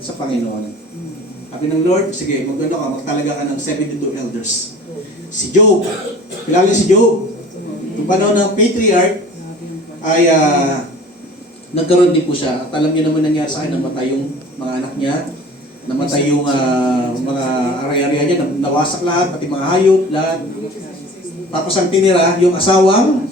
sa Panginoon. Sabi ng Lord, sige, magtalaga ka ng 72 elders. Si Job, kilala niyo si Job? Yung panahon ng patriarch ay nagkaroon din po siya. At alam niyo naman nangyari sa akin, namatay yung mga anak niya, namatay yung mga ari-arian niya, nawasak lahat, pati mga hayop, lahat. Tapos ang tinira, yung asawang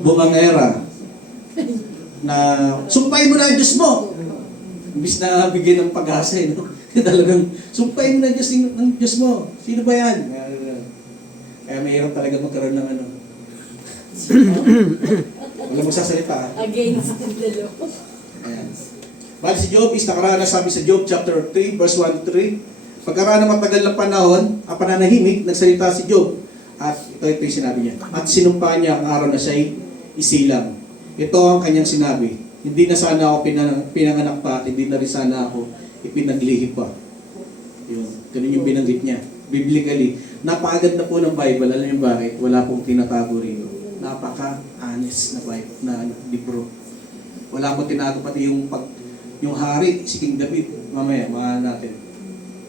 bumangera na sumpayin mo na ang Diyos mo. Imbis na bigyan ng pag-asa, no? Talagang sumpayin mo na ang Diyos mo. Sino ba yan? Kaya mahirap talaga magkaroon ng ano. Wala mo sasalita. Against the law. Ayan. Bali si Job is nakaranas, sabi sa Job chapter 3 verse 1 to 3. Pagkaraan ng matagal na panahon, pananahimik, nagsalita si Job. At ito yung sinabi niya. At sinumpa niya ang araw na siya'y isilang. Ito ang kanyang sinabi. Hindi na sana ako pinanganak pa, hindi na rin sana ako ipinaglihi pa. Yun. Ganun yung binanggit niya. Biblically. Napakagad na po ng Bible. Alam niyo bakit? Wala pong tinatago rito. Napaka-honest na Bible, na libro. Wala pong tinago pati yung hari, si King David. Mamaya, mahal natin.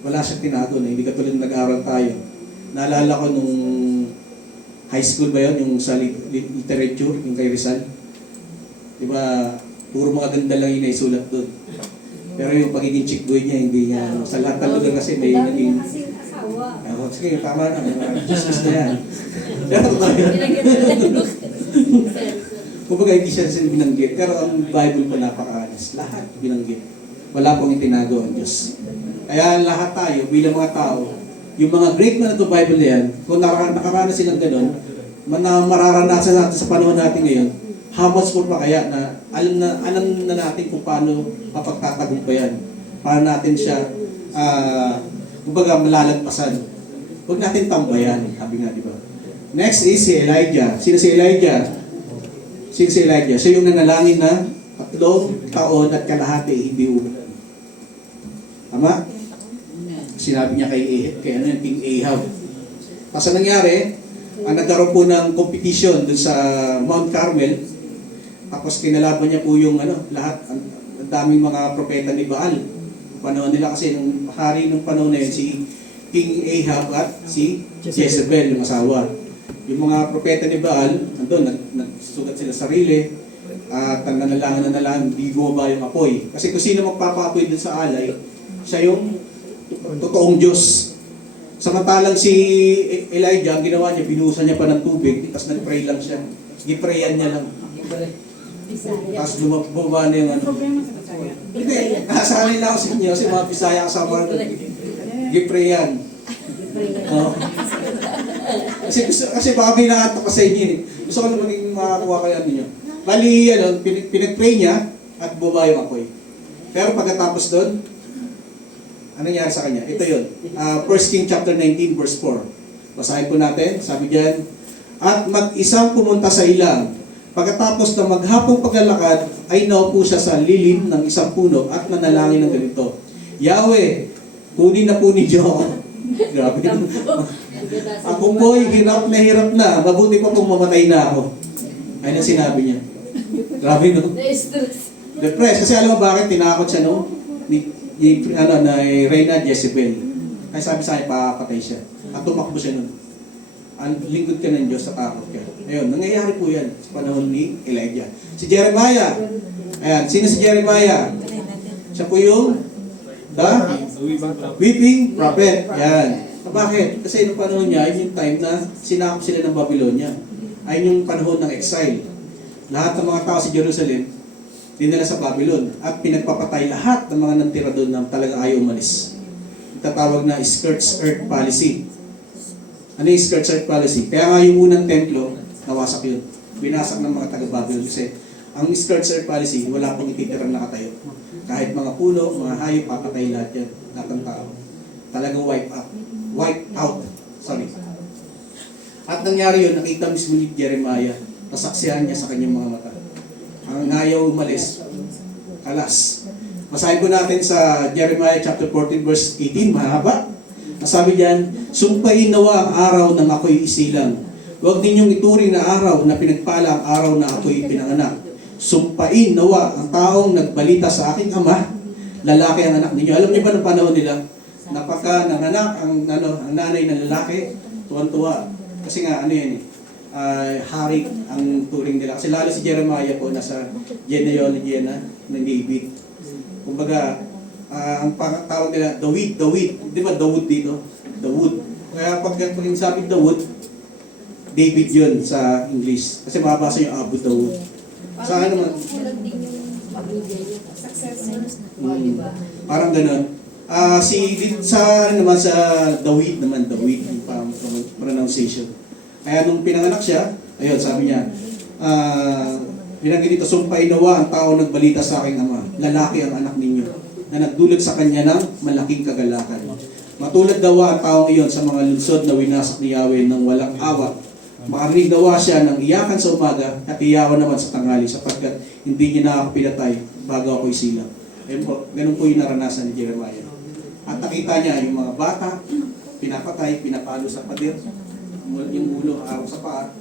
Wala siyang tinago na hindi katulad nag-aaral tayo. Naalala ko nung high school ba yun, yung sa literature, yung kay Rizal. Diba, puro mga ganda lang yung naisulat doon. Pero yung pagiging chick boy niya, hindi niya, sa lahat ng lugar kasi may naging... Sige, tama na, just na yan. Kumbaga, hindi siya binanggit, pero ang Bible po napaka-honest. Lahat binanggit. Wala pong itinago ang Diyos. Kaya lahat tayo, bilang mga tao, yung mga great man ito Bible na yan, kung nakaranas silang ganun, mararanasan natin sa panahon natin ngayon, how much more pa kaya na alam na natin kung paano mapagtatagumpayan. Paano natin siya, kumbaga malalagpasan. Huwag natin tambayan, sabi nga, di ba? Next is si Elijah. Sino si Elijah? Siya yung nanalangin na 3 taon at kalahati hindi umulan. Tama? Sinabi niya kay King Ahab. Kasi nangyari, nagkaroon po ng competition dun sa Mount Carmel. Tapos kinalaban niya po yung lahat, ang daming mga propeta ni Baal. Panahon nila kasi nung hari ng panahon na yun, si King Ahab at si Jezebel, yung asawa. Yung mga propeta ni Baal, nandun, nagsugat sila sarili, at nanalangin, hindi bumaba yung apoy. Kasi kung sino magpapapoy dun sa alay, siya yung totoong Diyos. Samantalang si Elijah, ang ginawa niya, binuhusan niya pa ng tubig, tapos nag-pray lang siya. Giprayan niya lang. Tapos bumaba na yung Hindi, nasanay na ako sa inyo, kasi mga Bisaya kasama na giprayan. Kasi baka binaantok ka sa inyo. Gusto ko na maging makakuha kayo ninyo. Bali, pinag-pray niya at bumaba yung apoy. Pero pagkatapos doon, ano nangyari sa kanya? Ito yun. 1 King chapter 19 verse 4. Basahin po natin. Sabi diyan, at mag-isang pumunta sa ilang. Pagkatapos ng maghapong paglalakad, ay naupo siya sa lilim ng isang puno at nanalangin ng ganito. Yahweh, kunin na po ninyo ako. Grabe. Ako po'y hirap na. Mabuti pa kung mamatay na ako. Ayun ang sinabi niya. Grabe, no? Depressed. Kasi alam mo bakit tinakot siya, no? Na Reyna Jezebel. Kaya sabi sa akin, papatay siya. At tumakbo siya nun. Ang lingkod ka ng Diyos, takot ka. Ayun, nangyayari po yan sa panahon ni Elijah. Si Jeremiah. Ayan, sino si Jeremiah? Siya po yung weeping prophet. Yan. Bakit? Kasi nung panahon niya, ay yung time na sinakop sila ng Babylonia. Ay yung panahon ng exile. Lahat ng mga tao sa Jerusalem, dinala sa Babylon at pinagpapatay lahat ng mga nantira doon na talagang ayaw umalis. Tatawag na Scourge Earth Policy. Ano yung Scourge Earth Policy? Kaya nga yung unang templo, nawasak yun. Binasak ng mga taga-Babylon kasi ang Scourge Earth Policy, wala pong ititirang nakatayo. Kahit mga puno, mga hayop, papatay lahat yan. Lahat ng tao. Talagang wipe out. Sorry. At nangyari yun, nakita mismo ni Jeremiah, nasaksihan niya sa kanyang mga mata. Ang ayaw umalis, kalas. Masahin po natin sa Jeremiah chapter 14 verse 18, mahaba. Nasabi diyan, sumpain nawa ang araw na ako'y isilang. Huwag ninyong ituring na araw na pinagpala ang araw na ako'y pinanganak. Sumpain nawa ang taong nagbalita sa aking ama lalaki ang anak ninyo. Alam niyo ba ng panahon nila, napaka nanganak ang nanay ng lalaki, tuwan-tuwa. Kasi nga, ano yan hari ang turing nila. Kasi lalo si Jeremiah po, nasa genealogy ng David. Kumbaga, ang tawag nila, Dawid. Di ba Dawud dito? Dawud. Kaya pag sabi Dawud, David yun sa English. Kasi mabasa yung Abu Dawud. Sa ano naman? Parang ganun. Naman sa Dawid yung pronunciation. Kaya nung pinanganak siya, ayun, sabi niya, binanggit dito, sumpain nawa ang tao nagbalita sa aking ama, lalaki ang anak ninyo, na nagdulot sa kanya ng malaking kagalakan. Matulad dawa ang taong iyon sa mga lungsod na winasak ni Yahweh ng walang awa. Makarinig dawa siya ng iyakan sa umaga at iyawan naman sa tanghali sapagkat hindi niya na ako pinatay bago ako isilang. Ayun po, ganun po yung naranasan ni Jeremiah. At nakita niya yung mga bata, pinapatay, pinapalo sa pader, yung ulo, araw sa paa.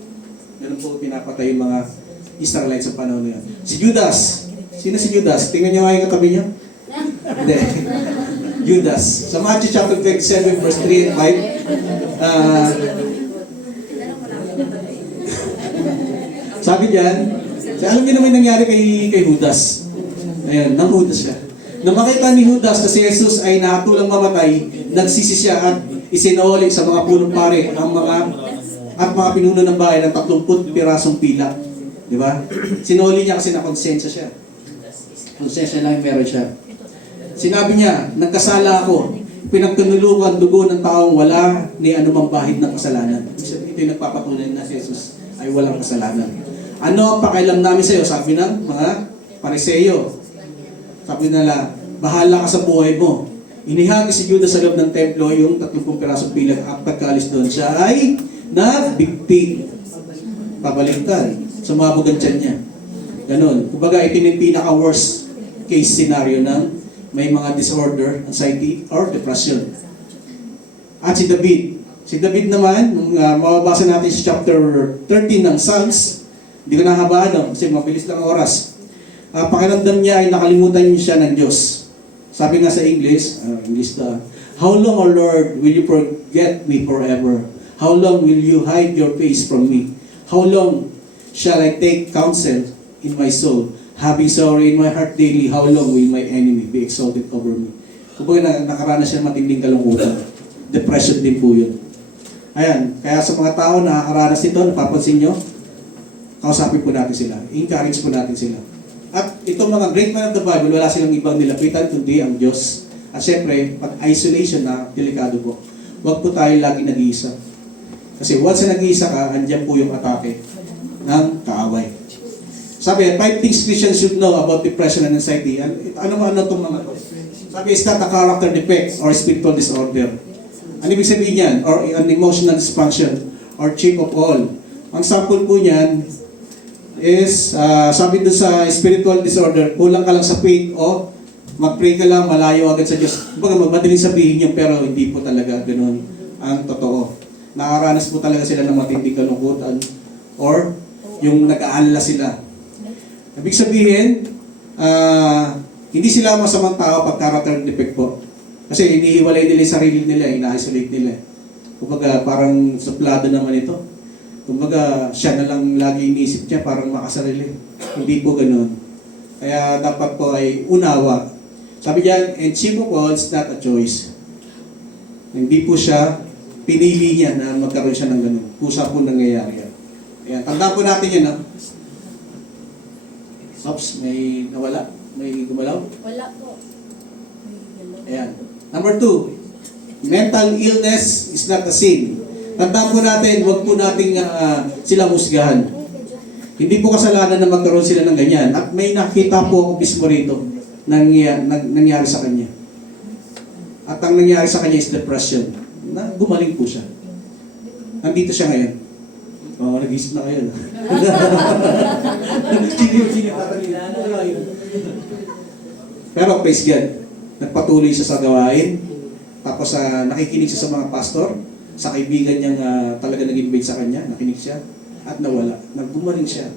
Ganun po pinapatay yung mga Israelites sa panahon na yan. Si Judas. Sino si Judas? Tingnan niyo nga yung katabi niya. Hindi. Judas. Sa Matthew chapter 27 verse 3 and 5. Sabi diyan, alam niyo naman nangyari kay Judas. Ayun, nang Judas siya. Nang makita ni Judas na si Jesus ay nakatulang mamatay, nagsisi siya at isinoli sa mga punong pare ang mga pinuno ng bahay ng 30 pirasong pila. Di ba? Sinoli niya kasi nakonsensya siya. Konsensya lang meron siya. Sinabi niya, nagkasala ako. Pinagkanulukan dugo ng taong wala ni anumang bahid ng kasalanan. Ito yung nagpapatunay na si Jesus ay walang kasalanan. Ano ang pakialam namin sa iyo? Sabi ng mga Pariseyo. Sabi nila, bahala ka sa buhay mo. Inihagi si Judas sa loob ng templo yung 30 pirasong pila at pagkaalis doon siya ay nagbigti. Pabaliktad. Sumabog ang tiyan niya. Ganon. Kumbaga, ito yung pinaka-worst case scenario ng may mga disorder, anxiety, or depression. At si David. Si David naman, mababasa natin sa chapter 13 ng Psalms, hindi ko nahabaan, kasi mabilis lang ang oras. Pakiramdam niya ay nakalimutan niya siya ng Diyos. Sabi nga sa English, how long, O Lord, will you forget me forever? How long will you hide your face from me? How long shall I take counsel in my soul? Having sorrow in my heart daily, how long will my enemy be exalted over me? Kumbaga nakaranas siya matinding kalungkutan. Depression din po yun. Ayan, kaya sa mga tao na nakakaranas nito, napapansin nyo, kausapin po natin sila. Encourage po natin sila. At itong mga great men of the Bible, wala silang ibang nilapitan kundi ang Diyos. At syempre, pag isolation na, delikado po. Huwag po tayo lagi nag-iisa. Kasi once na nag-iisa ka, andyan po yung atake ng kaaway. Sabi, 5 things Christians should know about depression and anxiety. Ano itong mga to? Sabi, it's not a character defect or spiritual disorder. Ano ibig sabihin yan? Or an emotional dysfunction or chief of all. Ang sample po niyan is, sabi doon sa spiritual disorder, kulang ka lang sa faith o mag-pray ka lang, malayo agad sa Diyos. Kumbaga, madaling sabihin niya pero hindi po talaga ganun ang totoo. Nakaranas po talaga sila ng matinding kalungkutan or yung nag-aalala sila. Ibig sabihin, hindi sila masamang tao pag character defect po. Kasi inihiwalay nila yung sarili nila, ina-isolate nila. Kumbaga, parang suplado naman ito. Kumbaga, siya na lang lagi iniisip niya, parang makasarili. Hindi po ganoon. Kaya dapat po ay unawa. Sabi diyan, and chief of all, it's not a choice. Hindi po siya, pinili niya na magkaroon siya ng ganun. Kusa po nangyayari yan. Ayan, tandaan po natin yan, no? Ops, may nawala? May gumalaw? Wala po. Ayan. Number 2, mental illness is not a sin. Tandaan po natin, huwag po nating sila husgahan. Hindi po kasalanan na magkaroon sila ng ganyan. At may nakita po ako mismo rito nangyari sa kanya. At ang nangyari sa kanya is depression. Gumaling po siya. Nandito siya ngayon. Nag-isip na kayo. Pero praise God, nagpatuloy siya sa gawain. Tapos nakikinig siya sa mga pastor, sa kaibigan niyang talaga nag-invite sa kanya, nakinig siya, at nawala. Naggumaling siya.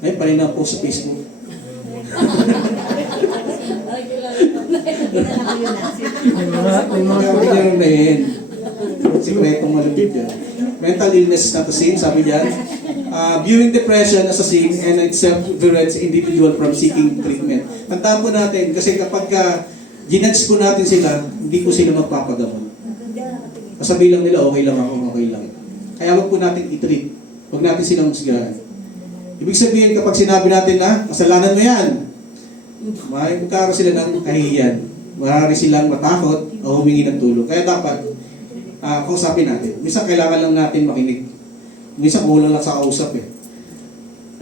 Ngayon, palinaw po sa Facebook. May mga Kaya na yun. Sikretong malupit yun. Mental illness na to sin, sabi diyan. Viewing depression as a sin and itself prevents individual from seeking treatment. Tandaan po natin, kasi kapag ginudge po natin sila, hindi po sila magpapagamot. Sabi lang nila, okay lang ako, okay lang. Kaya wag po natin i-treat. Huwag natin silang musgahan. Ibig sabihin, kapag sinabi natin na, kasalanan mo yan, may magkakaroon sila ng kahihiyan. Marami silang matakot o humingi ng tulong. Kaya dapat, kausapin natin. Minsan kailangan lang natin makinig. Minsan kulang lang sa kausap eh.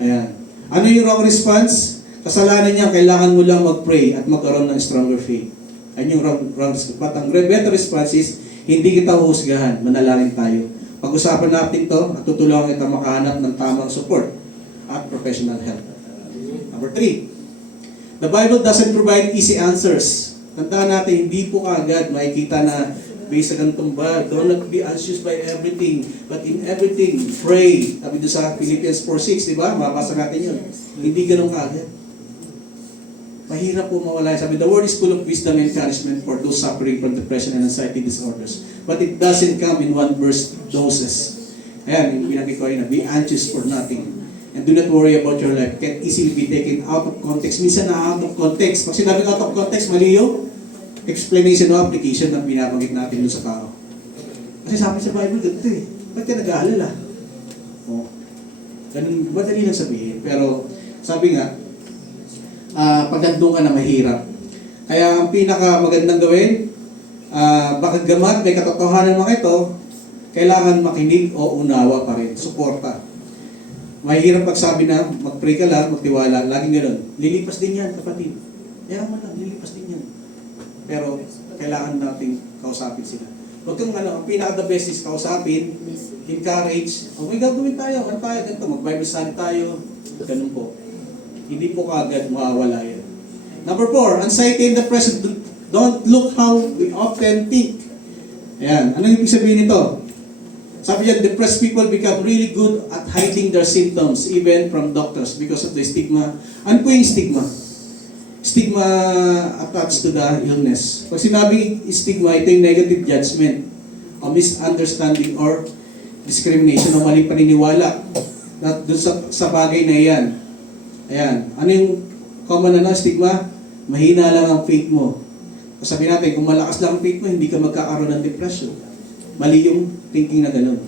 Ayan. Ano yung wrong response? Kasalanan niya, kailangan mo lang mag-pray at magkaroon ng stronger faith. Ayun yung wrong response. But ang better response is, hindi kita huhusgahan, manalangin tayo. Pag-usapan natin to at tutulungan kita makahanap ng tamang support at professional help. Number 3, the Bible doesn't provide easy answers. Tandaan natin, hindi po agad makikita na based sa ganitong ba, don't not be anxious by everything, but in everything, pray. Sabi doon sa Philippians 4:6, di ba? Mabasa natin yun. Hindi ganun kaagad. Mahirap po mawala. Sabi, the word is full of wisdom and encouragement for those suffering from depression and anxiety disorders. But it doesn't come in one burst doses. Ayan, yung pinakita ko na, be anxious for nothing. And do not worry about your life. Can easily be taken out of context. Minsan na out of context. Pag sinabi out of context, mali yung explanation o application na binabanggit natin dun sa tao. Kasi sabi sa Bible, ganito eh. Ba't ka nag-aalala? O, ganun, madali lang sabihin. Pero, sabi nga, pag nandun ka na mahirap. Kaya ang pinaka magandang gawin, bakit gamat, may katotohanan mga ito, kailangan makinig o unawa pa rin. Suporta. Mahirap pagsabi na, mag-pray ka lang, magtiwala, laging gano'n. Lilipas din yan, kapatid. Kaya mo lang, lilipas din yan. Pero, kailangan natin kausapin sila. Huwag kang ang pinaka-the best is kausapin, encourage, may gagawin tayo, ganito, mag-Bible study tayo, ganun po. Hindi po kaagad mawawala yan. Number 4, anxiety and depression don't look how we often think. Ayan, ano yung ibig sabihin nito? Sabi niya, depressed people become really good at hiding their symptoms, even from doctors, because of the stigma. Ano po yung stigma? Stigma attached to the illness. Pag sinabi stigma, ito yung negative judgment, o misunderstanding or discrimination, o maling paniniwala na dun sa bagay na yan. Ayan. Ano yung common na stigma? Mahina lang ang faith mo. Sabi natin, kung malakas lang ang faith mo, hindi ka magkakaroon ng depression. Mali yung thinking na ganun.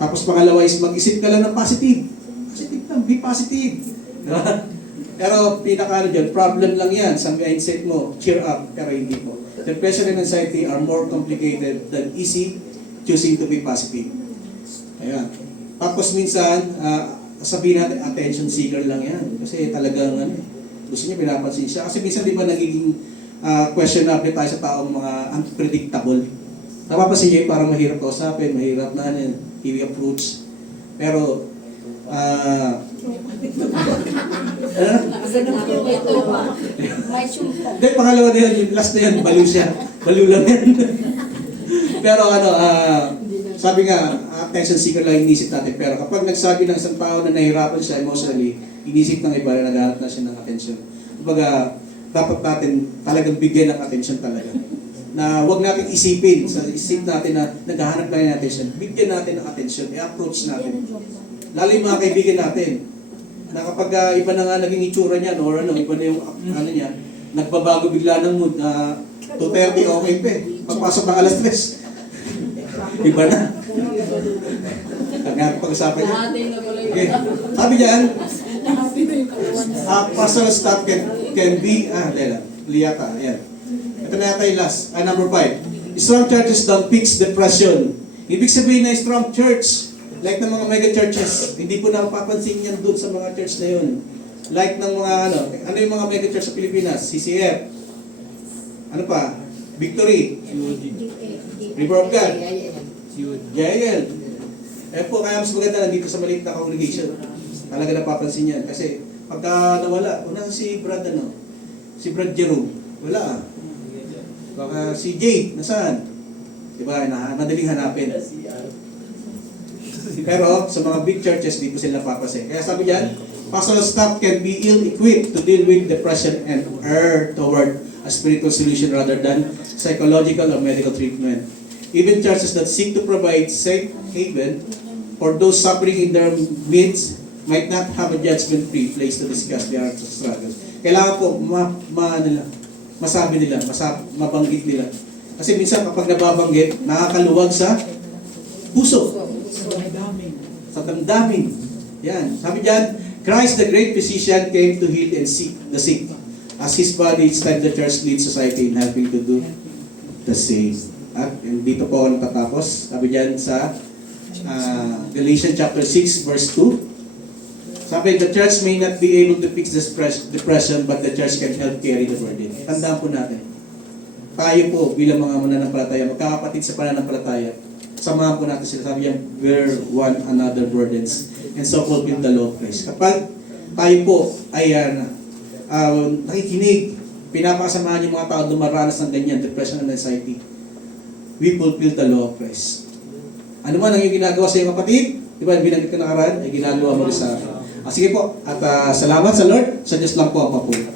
Tapos pangalawa is mag-isip ka lang ng positive. Positive lang, be positive. Diba? Pero pinaka dyan, problem lang yan sa mindset mo, cheer up, pero hindi po. Depression and anxiety are more complicated than easy choosing to be positive. Ayan. Tapos minsan, sabihin natin, attention seeker lang yan. Kasi talagang gusto niya pinapansin siya. Kasi minsan di ba nagiging questionable tayo sa taong mga unpredictable. Napapansin niyo parang mahirap kausapin, mahirap na i-approach. Pero, hindi, pangalawa na yun, yung last na yan, baliw siya. Baliw lang yan. Pero sabi nga, attention seeker lang inisip natin. Pero kapag nagsabi ng isang tao na nahihirapan siya emotionally, inisip ng iba na naghahanap na siya ng attention. Kumbaga, dapat natin talagang bigyan ng attention talaga. Na huwag natin isipin, sa isip natin na naghahanap lang ng attention. Bigyan natin ng attention, i-approach natin. Lalo yung mga kaibigan natin, na kapag iba na nga naging itsura niya, or iba na yung niya, nagbabago bigla ng mood, 2:30 okay pa eh. Pagpasok ng alas 3. Iba na. Pag-usapan niya. Okay. Sabi diyan, pastoral staff can be, liyata, ayan. Ito na yata yung last. Number 5. Strong churches don't fix depression. Ibig sabihin na strong church, like ng mga mega churches, hindi po napapansin yan doon sa mga church na yun. Like ng mga ano yung mga mega church sa Pilipinas? CCF. Ano pa? Victory. River of God. JL. Po, kaya mas maganda nandito sa maliit na congregation. Talaga napapansin yan. Kasi pagka nawala, una si Brad si Brad Jerome. Wala Baka si Jay, nasaan? Diba, madaling hanapin. Pero sa mga big churches, di po sila napapansin. Kaya sabi diyan, pastoral staff can be ill-equipped to deal with depression and err toward a spiritual solution rather than psychological or medical treatment. Even churches that seek to provide safe haven for those suffering in their midst might not have a judgment-free place to discuss their struggles. Kailangan po masabi nila, mabanggit nila. Kasi minsan kapag nababanggit, nakakaluwag sa puso. Sa damdamin. Yan. Sabi diyan, Christ the great physician came to heal and seek the sick. As His body, it's time the church leads society in helping to do the same. At dito po ako natatapos. Sabi diyan sa Galatians chapter 6 verse 2. Sabi, the church may not be able to fix this depression, but the church can help carry the burden. Tandaan po natin. Tayo po bilang mga mananampalataya, magkakapatid sa pananampalataya, samahan po natin sila. Sabi niya, bear one another burdens and so fulfill the law of Christ. Kapag tayo po ay nakikinig, pinapakasamahan yung mga tao dumaranas ng ganyan, depression and anxiety, we fulfill the law of Christ. Ano man ang yung ginagawa sa iyong kapatid, di ba, binanggit ka nakaraan, ay ginagawa mo rin sa akin. Sige po, at salamat sa Lord, sa Diyos lang po ang papuri.